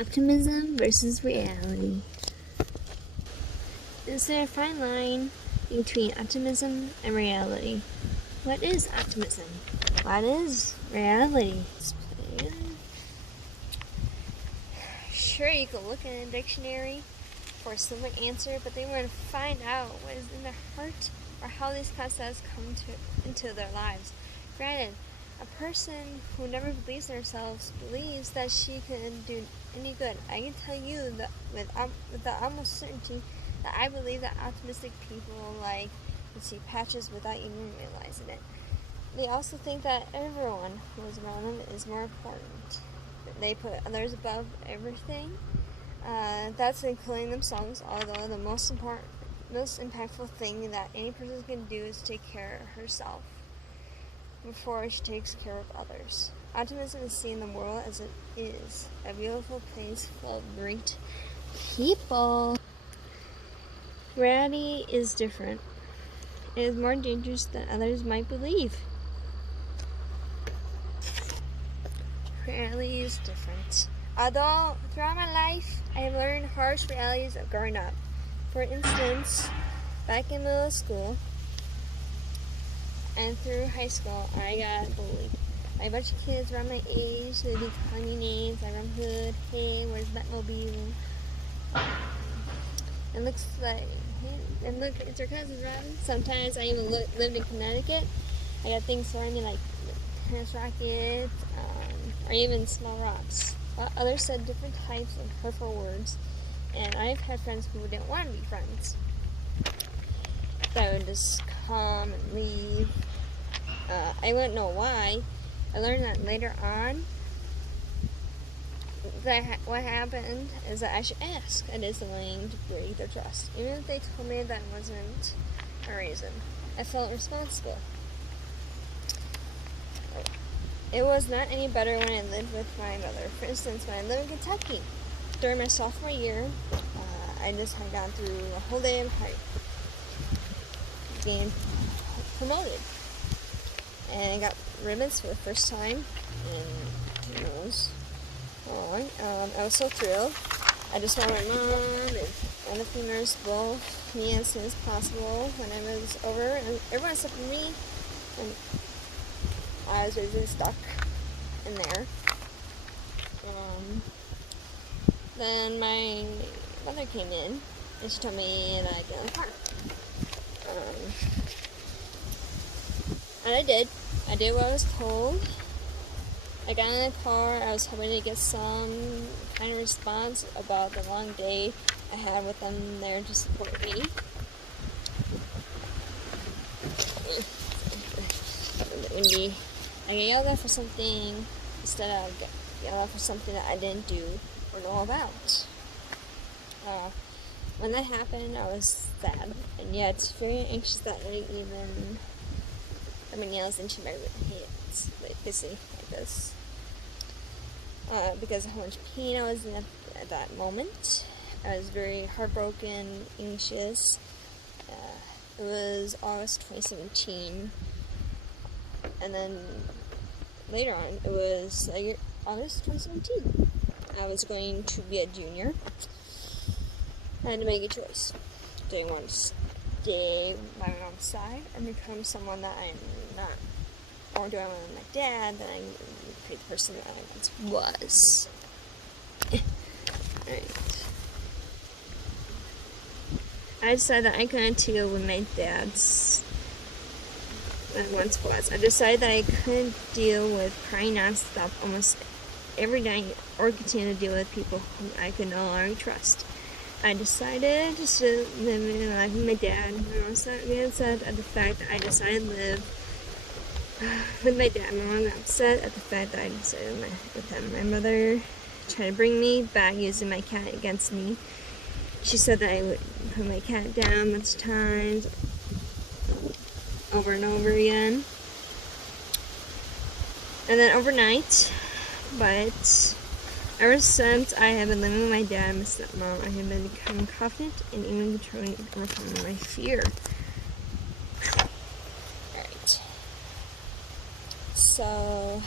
Optimism versus reality. Is there a fine line between optimism and reality? What is optimism? What is reality? Sure, you could look in a dictionary for a similar answer, but they want to find out what is in their heart or how these concepts come into their lives. Granted, a person who never believes in herself believes that she can do any good. I can tell you that with almost certainty that I believe that optimistic people can see patches without even realizing it. They also think that everyone who is around them is more important. They put others above everything. That's including themselves, although the most impactful thing that any person can do is take care of herself before she takes care of others. Optimism is seeing the world as it is, a beautiful place full of great people. Reality is different. It is more dangerous than others might believe. Reality is different. Although throughout my life, I have learned harsh realities of growing up. For instance, back in middle school and through high school, I got bullied by a bunch of kids around my age. They'd be calling me names like I'm hood, hey, where's Batmobile? And looks like, hey, and look, it's your cousin, Robin. Sometimes I even lived in Connecticut. I got things throwing me like tennis rackets, or even small rocks. While others said different types of hurtful words, and I've had friends who didn't want to be friends. That would just come and leave. I wouldn't know why. I learned that later on. What happened is that I should ask. I did something to break their trust, even if they told me that wasn't a reason. I felt responsible. It was not any better when I lived with my mother. For instance, when I lived in Kentucky, during my sophomore year, I just had gone through a whole day of being promoted. And I got ribbons for the first time in who knows how long. I was so thrilled. I just wanted my mom and one of the nurses both me as soon as possible when it was over. And everyone except for me. And I was really stuck in there. Then my mother came in and she told me that I'd get in the car. And I did. I did what I was told. I got in the car. I was hoping to get some kind of response about the long day I had with them there to support me. Windy. I got yelled at for something instead of yelled at for something that I didn't do or know about. When that happened, I was sad and yet very anxious that I didn't even put my nails into my hands, basically like this. Because of how much pain I was in at that moment. I was very heartbroken, anxious. It was August 2017. And then later on, it was August 2017. I was going to be a junior. I had to make a choice. Do I want to stay by my mom's side and become someone that I'm not? Or do I want to be my dad, that I'm the person that I once was? Alright. I decided that I couldn't deal with my dad's I once was. I decided that I couldn't deal with crying nonstop almost every night or continue to deal with people who I could no longer trust. I decided to live my life with my dad. My mom got upset at the fact that I decided to live with my dad. My mom got upset at the fact that I decided to live with him. My mother tried to bring me back using my cat against me. She said that I would put my cat down a bunch of times, over and over again. And then overnight, but ever since I have been living with my dad and my stepmom, I have been becoming confident and even controlling and overcoming my fear. Alright. So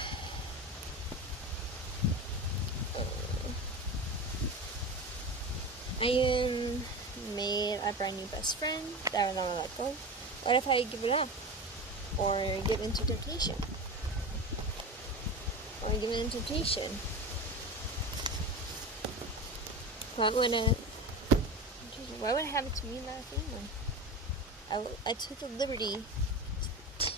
I made a brand new best friend that I would not let go. What if I give it up? Or give in to temptation? What would happen to me and my family? I took the liberty to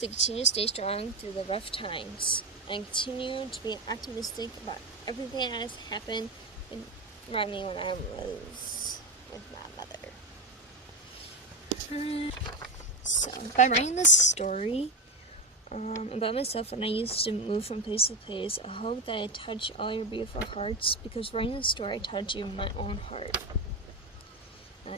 continue to stay strong through the rough times and continue to be optimistic about everything that has happened around me when I was with my mother. So, by writing this story about myself when I used to move from place to place, I hope that I touch all your beautiful hearts, because writing this story, I touch even my own heart.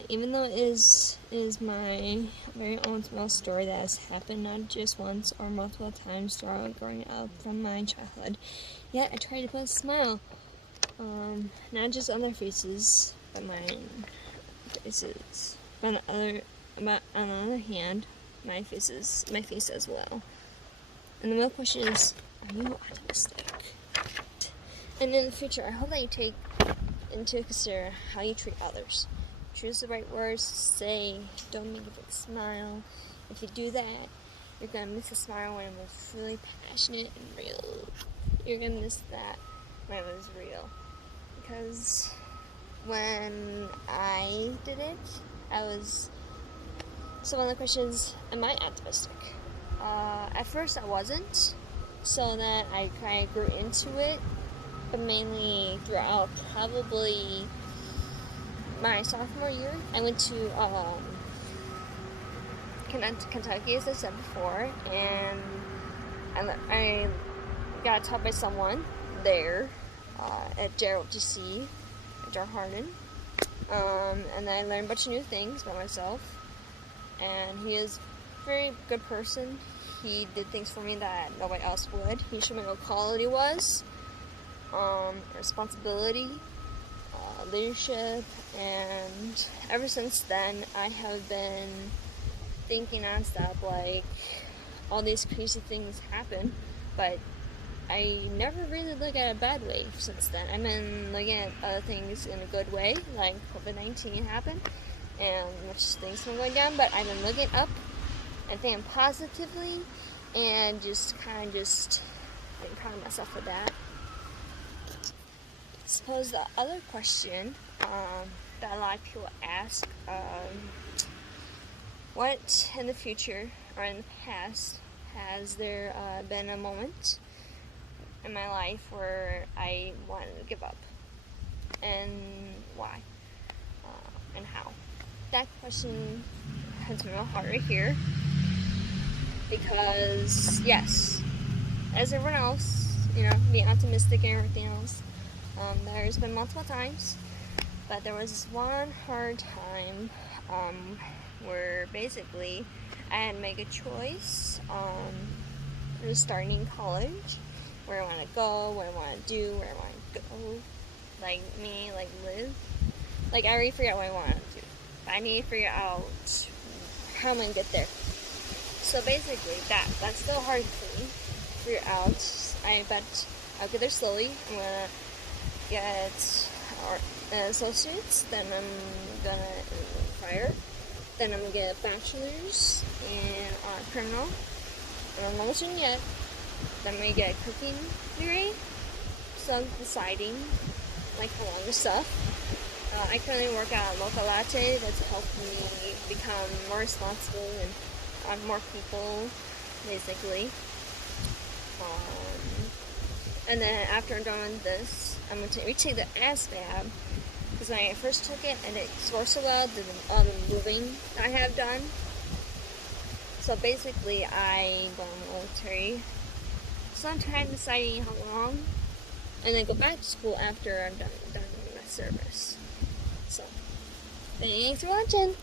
Even though it is my very own small story that has happened not just once or multiple times throughout growing up from my childhood, yet I try to put a smile, not just on their faces, but my faces. But on the other hand, my face as well. And the real question is, are you optimistic? And in the future, I hope that you take into consider how you treat others. Choose the right words to say. Don't make a big smile. If you do that, you're going to miss a smile when it was really passionate and real. You're going to miss that when it was real. Because when I did it, so one of the questions, am I optimistic? At first I wasn't, so then I kind of grew into it, but mainly throughout probably my sophomore year. I went to Kentucky, as I said before, and I got taught by someone there at Gerald GC, Jar Harden, and then I learned a bunch of new things about myself, and he is a very good person. He did things for me that nobody else would. He showed me what quality was, responsibility, leadership, and ever since then I have been thinking nonstop, like, all these crazy things happen, but I never really look at it a bad way since then. I've been looking at other things in a good way, like COVID-19 happened, and which things been going down, but I've been looking up and thinking positively, and just kind of being proud of myself for that. Suppose the other question that a lot of people ask, what in the future or in the past has there been a moment in my life where I wanted to give up, and why, and how? That question hits my heart right here, because yes, as everyone else, being optimistic and everything else, there's been multiple times, but there was this one hard time where basically I had to make a choice starting college, where I want to go, what I want to do, where I want to go, live. Like, I already figured out what I want to do, but I need to figure out how I'm going to get there. So basically, that's still hard for me to figure out. But I'll get there slowly. I'm going to get associates, then I'm going to fire, then I'm going to get a bachelor's in criminal, and I'm almost done yet. Then I'm going to get a cooking degree, so I'm deciding how long and stuff. I currently work at a local latte that's helped me become more responsible and more people, basically. And then after I'm done with this, I'm going to retake the ASVAB, because when I first took it and it scored so well, all the moving I have done. So basically, I go in the military sometime, deciding how long, and then go back to school after I'm done with my service. So, thanks for watching.